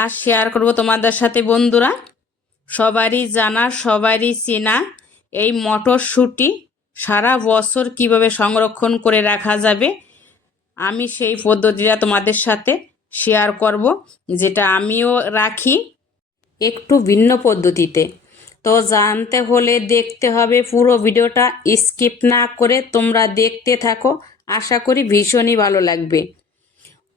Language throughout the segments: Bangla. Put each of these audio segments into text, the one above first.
আর শেয়ার করব তোমাদের সাথে, বন্ধুরা। সবারই জানা, সবারই চেনা এই মটরশুঁটি সারা বছর কীভাবে সংরক্ষণ করে রাখা যাবে, আমি সেই পদ্ধতিটা তোমাদের সাথে শেয়ার করব, যেটা আমিও রাখি একটু ভিন্ন পদ্ধতিতে। তো জানতে হলে দেখতে হবে, পুরো ভিডিওটা স্কিপ না করে তোমরা দেখতে থাকো। আশা করি ভীষণই ভালো লাগবে।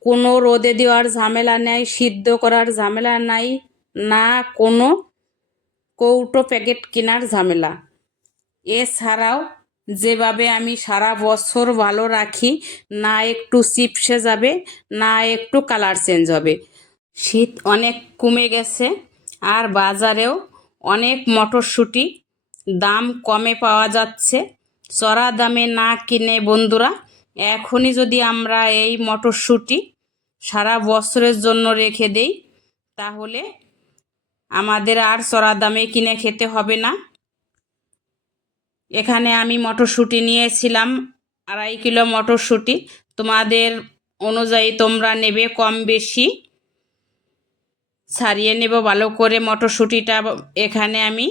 কোনো রোদে দেওয়ার ঝামেলা নেই, সিদ্ধ করার ঝামেলা নাই, না কোনো কৌটো প্যাকেট কেনার ঝামেলা। এছাড়াও যেভাবে আমি সারা বছর ভালো রাখি, না একটু চিপসে যাবে, না একটু কালার চেঞ্জ হবে। শীত অনেক কমে গেছে আর বাজারেও অনেক মটরশুঁটি দাম কমে পাওয়া যাচ্ছে। চড়া দামে না কিনে বন্ধুরা এখনই যদি আমরা এই মটরশুঁটি সারা বছরের জন্য রেখে দেই, তাহলে আমাদের আর চড়া দামে কিনে খেতে হবে না। এখানে আমি মটরশুঁটি নিয়েছিলাম, আড়াই কিলো মটরশুঁটি। তোমাদের অনুযায়ী তোমরা নেবে কম বেশি। ছাড়িয়ে নেব ভালো করে মটরশুঁটিটা এখানে আমি।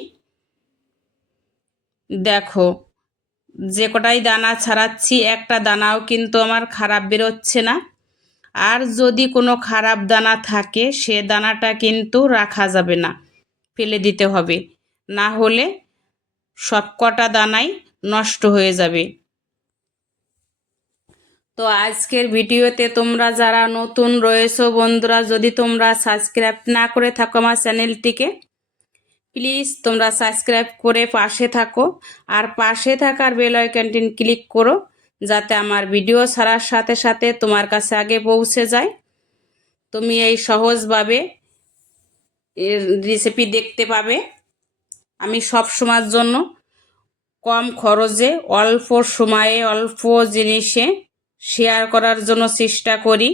দেখো যে কটাই দানা ছাড়াচ্ছি, একটা দানাও কিন্তু আমার খারাপ বেরোচ্ছে না। আর যদি কোনো খারাপ দানা থাকে, সে দানাটা কিন্তু রাখা যাবে না, ফেলে দিতে হবে। না হলে সব কটা দানাই নষ্ট হয়ে যাবে। তো আজকের ভিডিওতে তোমরা যারা নতুন রয়েছো বন্ধুরা, যদি তোমরা সাবস্ক্রাইব না করে থাকো আমার চ্যানেলটিকে প্লিজ তোমরা সাবস্ক্রাইব করে পাশে থাকো আর পাশে থাকার বেল আইকনটি ক্লিক করো যাতে আমার ভিডিও ছাড়ার সাথে সাথে তোমার কাছে আগে পৌঁছে যায়। তুমি এই সহজভাবে রেসিপি দেখতে পাবে। আমি সব সময়ের জন্য কম খরচে, অল্প সময়ে, অল্প জিনিসে শেয়ার করার জন্য চেষ্টা করি।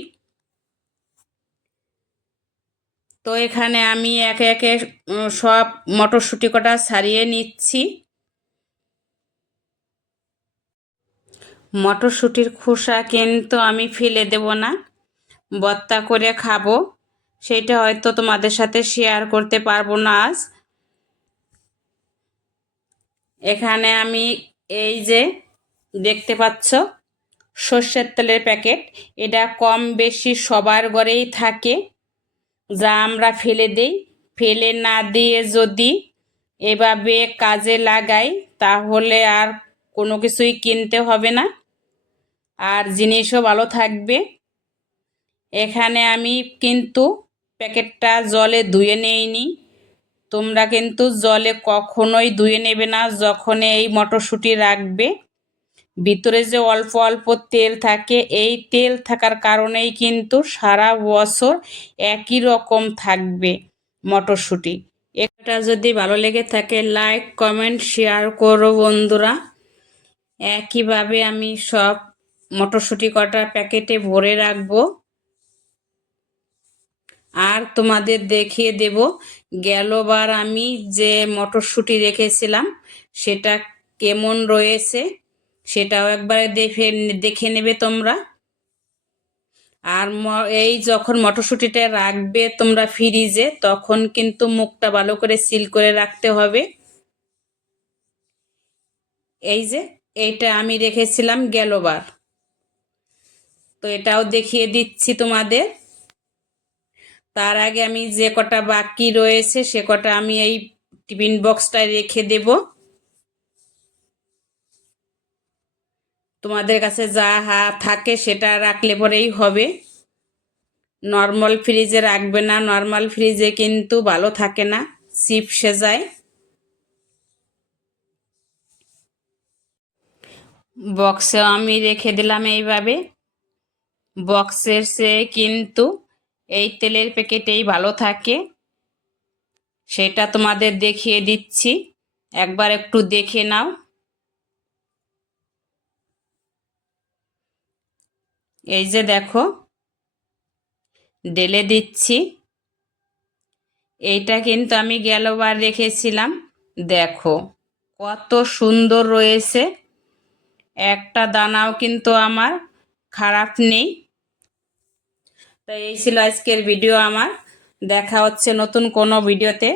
তো এখানে আমি একে একে সব মটরশুঁটি কটা ছাড়িয়ে নিচ্ছি। মটরশুঁটির খোসা কিন্তু আমি ফেলে দেব না, বত্তা করে খাব। সেটা হয়তো তোমাদের সাথে শেয়ার করতে পারব না আজ। এখানে আমি এই যে দেখতে পাচ্ছ, সর্ষের তেলের প্যাকেট, এটা কম বেশি সবার ঘরেই থাকে। যা আমরা ফেলে দেই, ফেলে না দিয়ে যদি এভাবে কাজে লাগাই, তাহলে আর কোনো কিছুই কিনতে হবে না। আর জিনিসও ভালো থাকবে। এখানে আমি কিন্তু প্যাকেটটা জলে ধুয়ে নেইনি। তোমরা কিন্তু জলে কখনোই ধুয়ে নেবে না যখন এই মটরশুঁটি রাখবে। ভিতরে যে অল্প অল্প তেল থাকে, এই তেল থাকার কারণেই কিন্তু সারা বছর একই রকম থাকবে মটরশুঁটি। এটা যদি ভালো লেগে থাকে লাইক কমেন্ট শেয়ার করো বন্ধুরা। একইভাবে আমি সব মটরশুঁটি কটা প্যাকেটে ভরে রাখব। আর তোমাদের দেখিয়ে দেব, গেলবার আমি যে মটরশুঁটি রেখেছিলাম, সেটা কেমন রয়েছে সেটাও একবারে দেখে দেখে নেবে তোমরা। আর এই যখন মটরশুঁটিটা রাখবে তোমরা ফ্রিজে তখন কিন্তু মুখটা ভালো করে সিল করে রাখতে হবে। এই যে, এইটা আমি রেখেছিলাম গেলবার তো এটাও দেখিয়ে দিচ্ছি তোমাদের। তার আগে আমি যে কটা বাকি রয়েছে, সে কটা আমি এই টিফিন বক্সটায় রেখে দেব। তোমাদের কাছে যা হা থাকে সেটা রাখলে পরেই হবে। নর্মাল ফ্রিজে রাখবে না। নর্মাল ফ্রিজে কিন্তু ভালো থাকে না। সিপ যায় বক্সেও আমি রেখে দিলাম এইভাবে। বক্সের সে কিন্তু এই তেলের প্যাকেটেই ভালো থাকে। সেটা তোমাদের দেখিয়ে দিচ্ছি। একবার একটু দেখে নাও। এই যে দেখো ডেলে দিচ্ছি। এইটা কিন্তু আমি গেলবার রেখেছিলাম। দেখো, কত সুন্দর রয়েছে। একটা দানাও কিন্তু আমার খারাপ নেই। তো এই ছিল আজকের ভিডিও আমার। দেখা হচ্ছে নতুন কোনো ভিডিওতে।